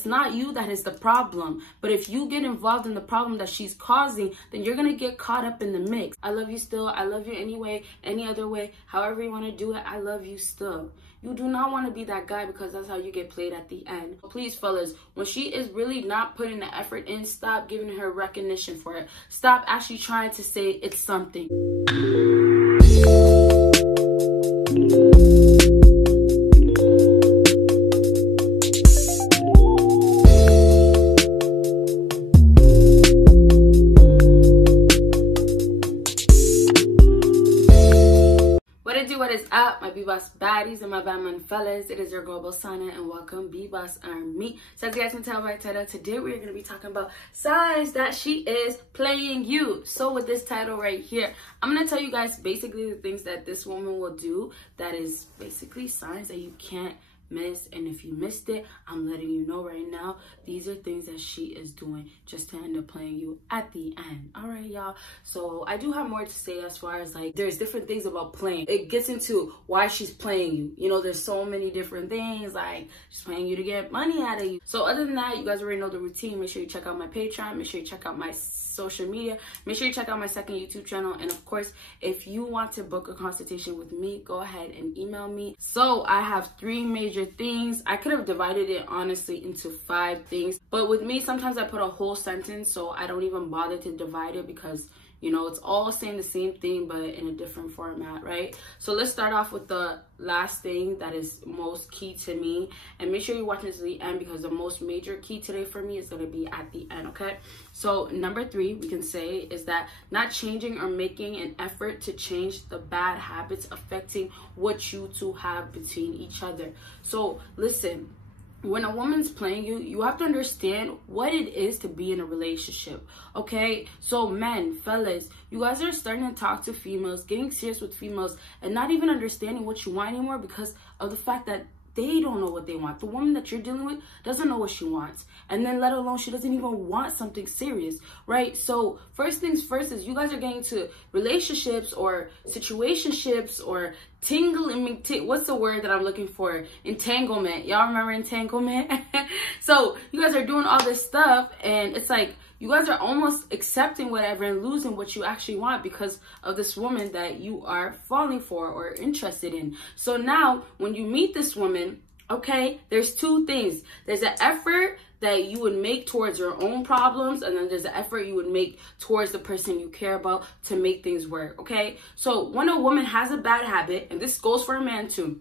It's not you that is the problem. But if you get involved in the problem that she's causing, then you're going to get caught up in the mix. I love you still. I love you anyway, any other way, however you want to do it. I love you still. You do not want to be that guy, because that's how you get played at the end. Please, fellas, when she is really not putting the effort in, stop giving her recognition for it. Stop actually trying to say it's something. What is up, my BBossBaddies and my Batman fellas? It is your girl Bosana, and welcome BBossArmy. So as you guys can tell by the title, today we're going to be talking about signs that she is playing you. So with this title right here, I'm going to tell you guys basically the things that this woman will do that is basically signs that you can't miss. And if you missed it, I'm letting you know right now, these are things that she is doing just to end up playing you at the end. All right, y'all. So I do have more to say as far as like there's different things about playing. It gets into why she's playing you. You know, there's so many different things, like she's playing you to get money out of you. So other than that, you guys already know the routine. Make sure you check out my Patreon. Make sure you check out my social media. Make sure you check out my second YouTube channel. And of course, if you want to book a consultation with me, go ahead and email me. So I have 3 major things. I could have divided it honestly into 5 things, but with me sometimes I put a whole sentence, so I don't even bother to divide it because, you know, it's all saying the same thing but in a different format, right? So let's start off with the last thing that is most key to me, and make sure you watch this to the end because the most major key today for me is going to be at the end. Okay, so number 3 we can say is that not changing or making an effort to change the bad habits affecting what you two have between each other. So listen, when a woman's playing you, you have to understand what it is to be in a relationship, okay? So men, fellas, you guys are starting to talk to females, getting serious with females, and not even understanding what you want anymore because of the fact that they don't know what they want. The woman that you're dealing with doesn't know what she wants. And then let alone she doesn't even want something serious, right? So first things first is you guys are getting to relationships or situationships or what's the word that I'm looking for? Entanglement. Y'all remember entanglement? So you guys are doing all this stuff and it's like you guys are almost accepting whatever and losing what you actually want because of this woman that you are falling for or interested in. So now when you meet this woman, okay, there's 2 things. There's an effort that you would make towards your own problems, and then there's an effort you would make towards the person you care about to make things work, okay? So when a woman has a bad habit, and this goes for a man too,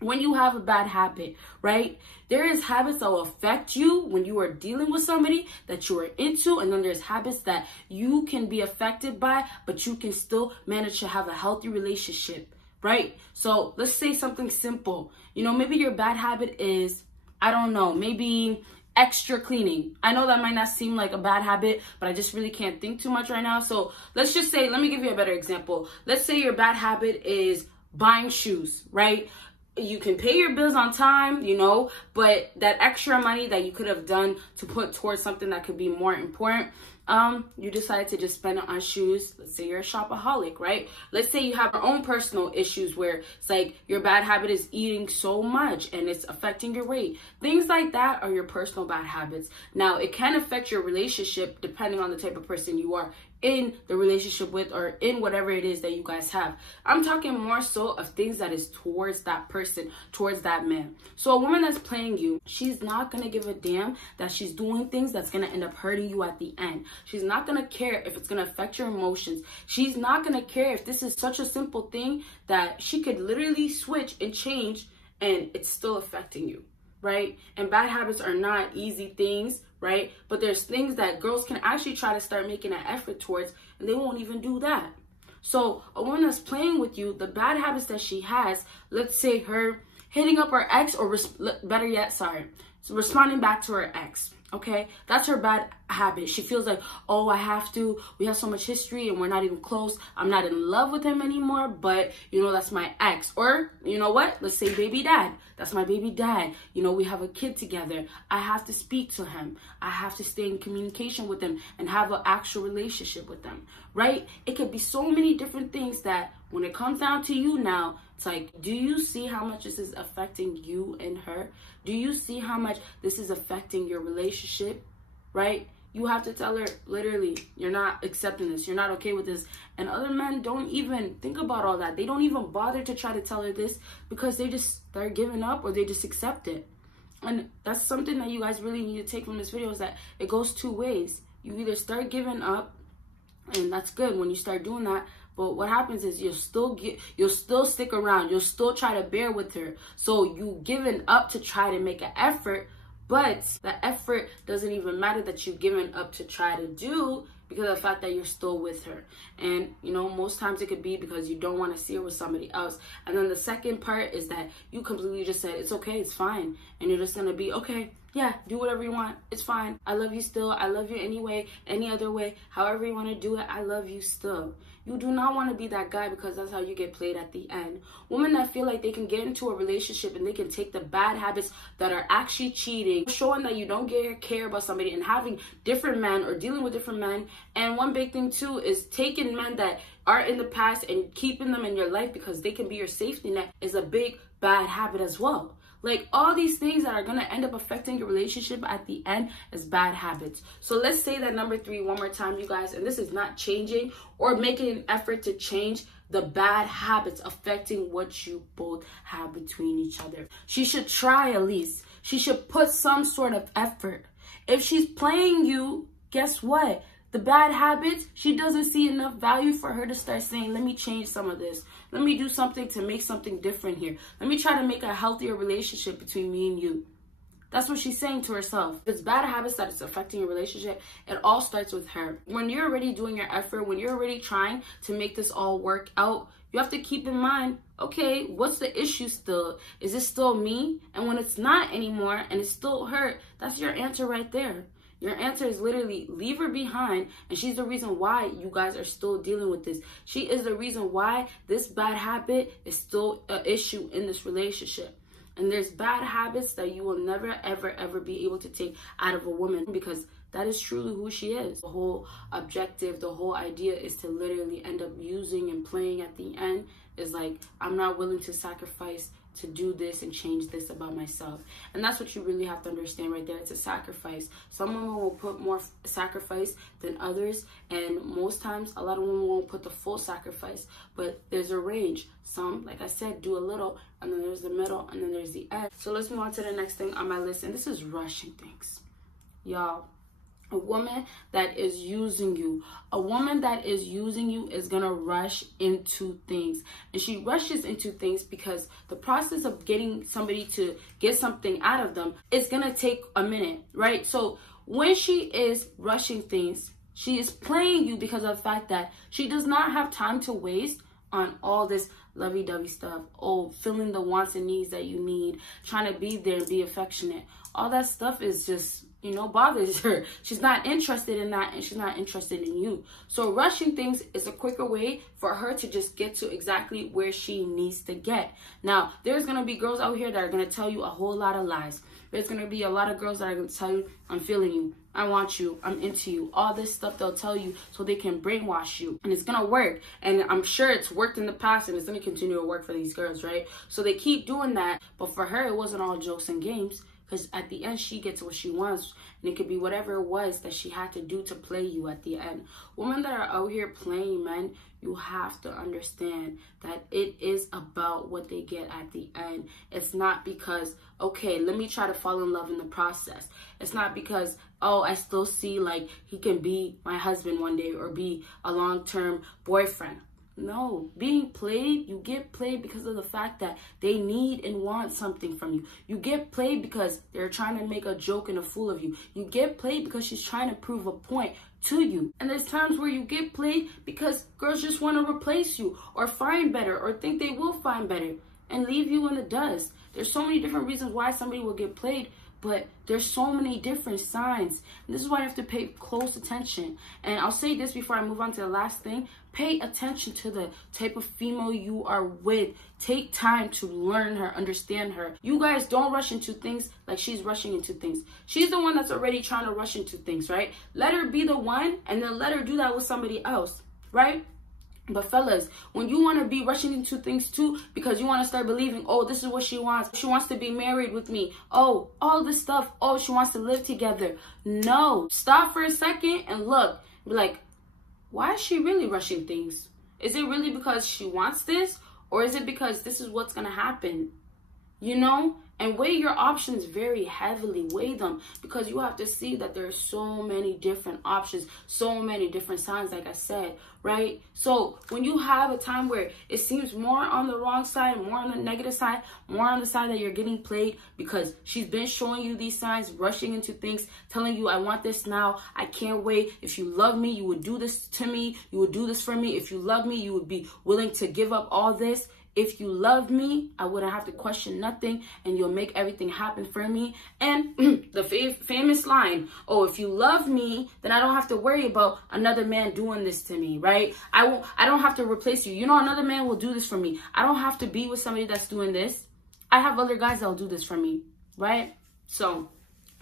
when you have a bad habit, right, there is habits that will affect you when you are dealing with somebody that you are into, and then there's habits that you can be affected by, but you can still manage to have a healthy relationship, right? So let's say something simple. You know, maybe your bad habit is, I don't know, maybe extra cleaning. I know that might not seem like a bad habit, but I just really can't think too much right now. So let's just say, let me give you a better example. Let's say your bad habit is buying shoes, right? You can pay your bills on time, you know, but that extra money that you could have done to put towards something that could be more important, you decide to just spend it on shoes. Let's say you're a shopaholic, right? Let's say you have your own personal issues where it's like your bad habit is eating so much and it's affecting your weight. Things like that are your personal bad habits. Now, it can affect your relationship depending on the type of person you are in the relationship with or in whatever it is that you guys have. I'm talking more so of things that is towards that person, towards that man. So a woman that's playing you, she's not going to give a damn that she's doing things that's going to end up hurting you at the end. She's not going to care if it's going to affect your emotions. She's not going to care if this is such a simple thing that she could literally switch and change and it's still affecting you, right? And bad habits are not easy things, right? But there's things that girls can actually try to start making an effort towards, and they won't even do that. So a woman that's playing with you, the bad habits that she has, let's say her hitting up her ex, or better yet, responding back to her ex, Okay, that's her bad habit. She feels like, oh, I have to. We have so much history and we're not even close. I'm not in love with him anymore, but, you know, that's my ex. Or, you know what? Let's say baby dad. That's my baby dad. You know, we have a kid together. I have to speak to him. I have to stay in communication with him and have an actual relationship with them, right? It could be so many different things that when it comes down to you now, it's like, do you see how much this is affecting you and her? Do you see how much this is affecting your relationship, right? You have to tell her, literally, you're not accepting this. You're not okay with this. And other men don't even think about all that. They don't even bother to try to tell her this because they just start giving up or they just accept it. And that's something that you guys really need to take from this video, is that it goes two ways. You either start giving up, and that's good when you start doing that. But what happens is you'll still stick around. You'll still try to bear with her. So you giving up to try to make an effort, but the effort doesn't even matter that you've given up to try to do, because of the fact that you're still with her. And, you know, most times it could be because you don't want to see her with somebody else. And then the second part is that you completely just said, it's okay, it's fine. And you're just going to be, okay, yeah, do whatever you want. It's fine. I love you still. I love you anyway, any other way, however you want to do it. I love you still. You do not want to be that guy, because that's how you get played at the end. Women that feel like they can get into a relationship and they can take the bad habits that are actually cheating, showing that you don't care about somebody, and having different men or dealing with different men. And one big thing too is taking men that are in the past and keeping them in your life because they can be your safety net is a big bad habit as well. Like, all these things that are going to end up affecting your relationship at the end is bad habits. So let's say that number 3 one more time, you guys, and this is not changing or making an effort to change the bad habits affecting what you both have between each other. She should try at least. She should put some sort of effort. If she's playing you, guess what? The bad habits, she doesn't see enough value for her to start saying, let me change some of this. Let me do something to make something different here. Let me try to make a healthier relationship between me and you. That's what she's saying to herself. If it's bad habits that is affecting your relationship, it all starts with her. When you're already doing your effort, when you're already trying to make this all work out, you have to keep in mind, okay, what's the issue still? Is it still me? And when it's not anymore and it's still her, that's your answer right there. Your answer is literally leave her behind, and she's the reason why you guys are still dealing with this. She is the reason why this bad habit is still an issue in this relationship. And there's bad habits that you will never, ever, ever be able to take out of a woman, because that is truly who she is. The whole objective, the whole idea is to literally end up using and playing at the end. Is like, I'm not willing to sacrifice to do this and change this about myself. And that's what you really have to understand right there. It's a sacrifice. Some women will put more sacrifice than others, and most times a lot of women won't put the full sacrifice, but there's a range. Some, like I said, do a little, and then there's the middle, and then there's the end. So let's move on to the next thing on my list, and this is rushing things. Y'all, a woman that is using you, is gonna rush into things. And she rushes into things because the process of getting somebody to get something out of them is gonna take a minute, right? So when she is rushing things, she is playing you because of the fact that she does not have time to waste on all this lovey-dovey stuff. Oh, filling the wants and needs that you need, trying to be there and be affectionate. All that stuff is just, you know, bothers her. She's not interested in that, and she's not interested in you. So rushing things is a quicker way for her to just get to exactly where she needs to get. Now, there's going to be girls out here that are going to tell you a whole lot of lies. There's going to be a lot of girls that are going to tell you, I'm feeling you, I want you, I'm into you. All this stuff they'll tell you so they can brainwash you. And it's going to work. And I'm sure it's worked in the past, and it's going to continue to work for these girls, right? So they keep doing that. But for her, it wasn't all jokes and games. Because at the end, she gets what she wants. And it could be whatever it was that she had to do to play you at the end. Women that are out here playing men, you have to understand that it is about what they get at the end. It's not because, okay, let me try to fall in love in the process. It's not because, oh, I still see like he can be my husband one day or be a long-term boyfriend. No, being played, you get played because of the fact that they need and want something from you. You get played because they're trying to make a joke and a fool of you. You get played because she's trying to prove a point to you. And there's times where you get played because girls just want to replace you or find better or think they will find better and leave you in the dust. There's so many different reasons why somebody will get played, But there's so many different signs. And this is why you have to pay close attention. And I'll say this before I move on to the last thing. Pay attention to the type of female you are with. Take time to learn her, understand her. You guys don't rush into things like she's rushing into things. She's the one that's already trying to rush into things, right? Let her be the one, and then let her do that with somebody else, right? But fellas, when you want to be rushing into things too, because you want to start believing, oh, this is what she wants. She wants to be married with me. Oh, all this stuff. Oh, she wants to live together. No. Stop for a second and look. Be like, why is she really rushing things? Is it really because she wants this? Or is it because this is what's going to happen? You know? And weigh your options very heavily. Weigh them, because you have to see that there are so many different options, so many different signs, like I said, right? So when you have a time where it seems more on the wrong side, more on the negative side, more on the side that you're getting played because she's been showing you these signs, rushing into things, telling you, I want this now, I can't wait. If you love me, you would do this to me. You would do this for me. If you love me, you would be willing to give up all this. If you love me, I wouldn't have to question nothing, and you'll make everything happen for me. And the famous line, oh, if you love me, then I don't have to worry about another man doing this to me, right? I don't have to replace you. You know, another man will do this for me. I don't have to be with somebody that's doing this. I have other guys that'll do this for me, right? So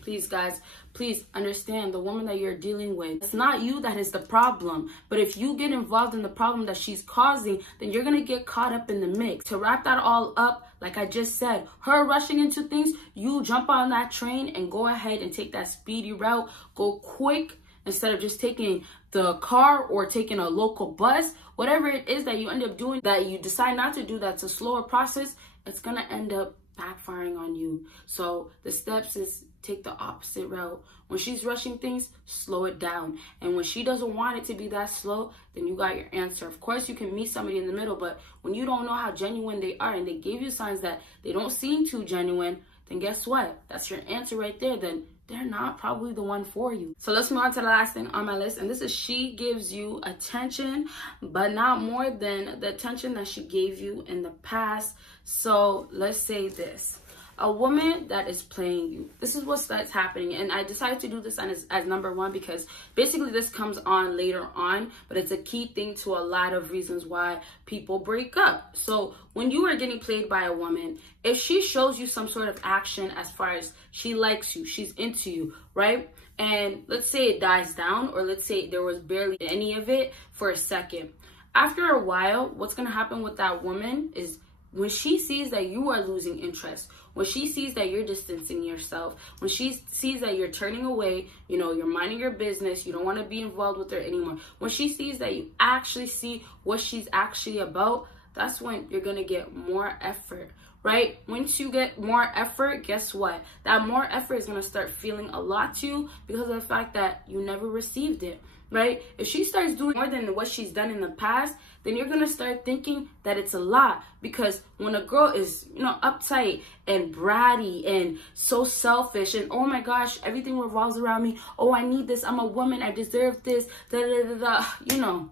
please, guys, please understand the woman that you're dealing with. It's not you that is the problem. But if you get involved in the problem that she's causing, then you're going to get caught up in the mix. To wrap that all up, like I just said, her rushing into things, you jump on that train and go ahead and take that speedy route. Go quick instead of just taking the car or taking a local bus. Whatever it is that you end up doing, that you decide not to do, that's a slower process, it's going to end up backfiring on you. So the steps is take the opposite route. When she's rushing things, slow it down. And when she doesn't want it to be that slow, then you got your answer. Of course, you can meet somebody in the middle, but when you don't know how genuine they are and they gave you signs that they don't seem too genuine, then guess what? That's your answer right there. Then they're not probably the one for you. So let's move on to the last thing on my list. And this is, she gives you attention, but not more than the attention that she gave you in the past. So let's say this. A woman that is playing you. This is what's that's happening. And I decided to do this as number one because basically this comes on later on, but it's a key thing to a lot of reasons why people break up. So when you are getting played by a woman, if she shows you some sort of action as far as she likes you, she's into you, right? And let's say it dies down, or let's say there was barely any of it for a second. After a while, what's going to happen with that woman is, when she sees that you are losing interest, when she sees that you're distancing yourself, when she sees that you're turning away, you know, you're minding your business, you don't want to be involved with her anymore, when she sees that you actually see what she's actually about, that's when you're going to get more effort, right? Once you get more effort, guess what? That more effort is going to start feeling a lot to you because of the fact that you never received it, right? If she starts doing more than what she's done in the past, then you're going to start thinking that it's a lot. Because when a girl is, you know, uptight and bratty and so selfish and, oh my gosh, everything revolves around me. Oh, I need this. I'm a woman. I deserve this. Da, da, da, da. You know.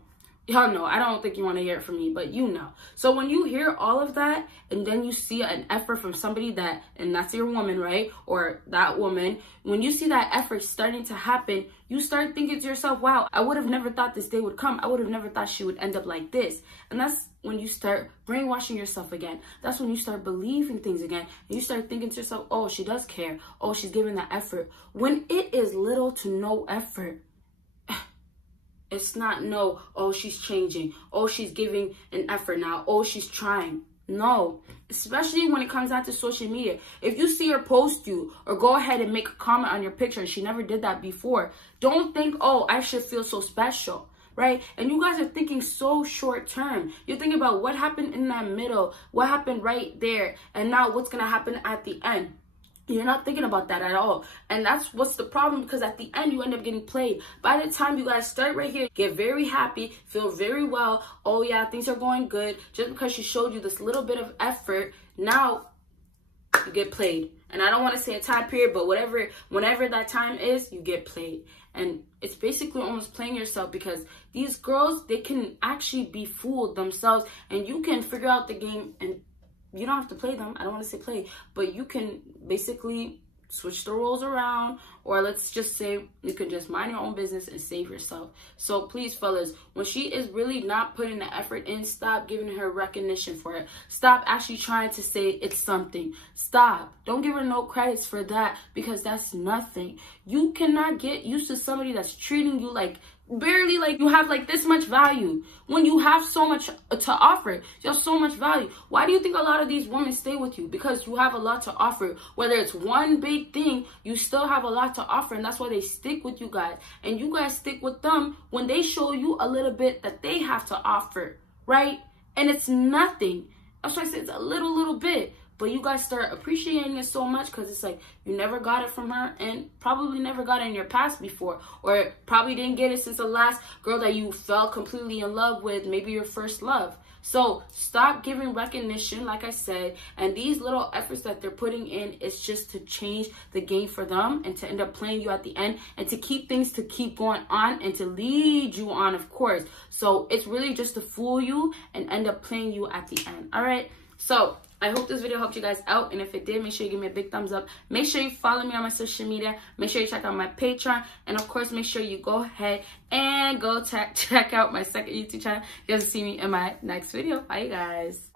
Y'all know, I don't think you want to hear it from me, but you know. So when you hear all of that, and then you see an effort from somebody that, and that's your woman, right? Or that woman, when you see that effort starting to happen, you start thinking to yourself, wow, I would have never thought this day would come. I would have never thought she would end up like this. And that's when you start brainwashing yourself again. That's when you start believing things again. And you start thinking to yourself, oh, she does care. Oh, she's giving that effort. When it is little to no effort, it's not no, oh, she's changing. Oh, she's giving an effort now. Oh, she's trying. No, especially when it comes down to social media. If you see her post you or go ahead and make a comment on your picture and she never did that before, don't think, oh, I should feel so special, right? And you guys are thinking so short term. You're thinking about what happened in that middle, what happened right there, and now what's going to happen at the end. You're not thinking about that at all. And that's what's the problem, because at the end, you end up getting played. By the time you guys start right here, get very happy, feel very well. Oh, yeah, things are going good. Just because she showed you this little bit of effort, now you get played. And I don't want to say a time period, but whenever that time is, you get played. And it's basically almost playing yourself, because these girls, they can actually be fooled themselves. And you can figure out the game, and you don't have to play them. I don't want to say play, but you can basically switch the roles around, or let's just say you can just mind your own business and save yourself. So please, fellas, when she is really not putting the effort in, stop giving her recognition for it. Stop actually trying to say it's something. Stop. Don't give her no credits for that, because that's nothing. You cannot get used to somebody that's treating you like barely like you have like this much value when you have so much to offer. You have so much value. Why do you think a lot of these women stay with you? Because you have a lot to offer. Whether it's one big thing, you still have a lot to offer, and that's why they stick with you guys. And you guys stick with them when they show you a little bit that they have to offer, right? And it's nothing. That's why I said it's a little bit. But you guys start appreciating it so much because it's like you never got it from her, and probably never got it in your past before, or probably didn't get it since the last girl that you fell completely in love with, maybe your first love. So stop giving recognition, like I said, and these little efforts that they're putting in is just to change the game for them and to end up playing you at the end and to keep things to keep going on and to lead you on, of course. So it's really just to fool you and end up playing you at the end. All right. So I hope this video helped you guys out, and if it did, make sure you give me a big thumbs up. Make sure you follow me on my social media. Make sure you check out my Patreon, and of course, make sure you go ahead and go check out my second YouTube channel. You guys will see me in my next video. Bye, you guys.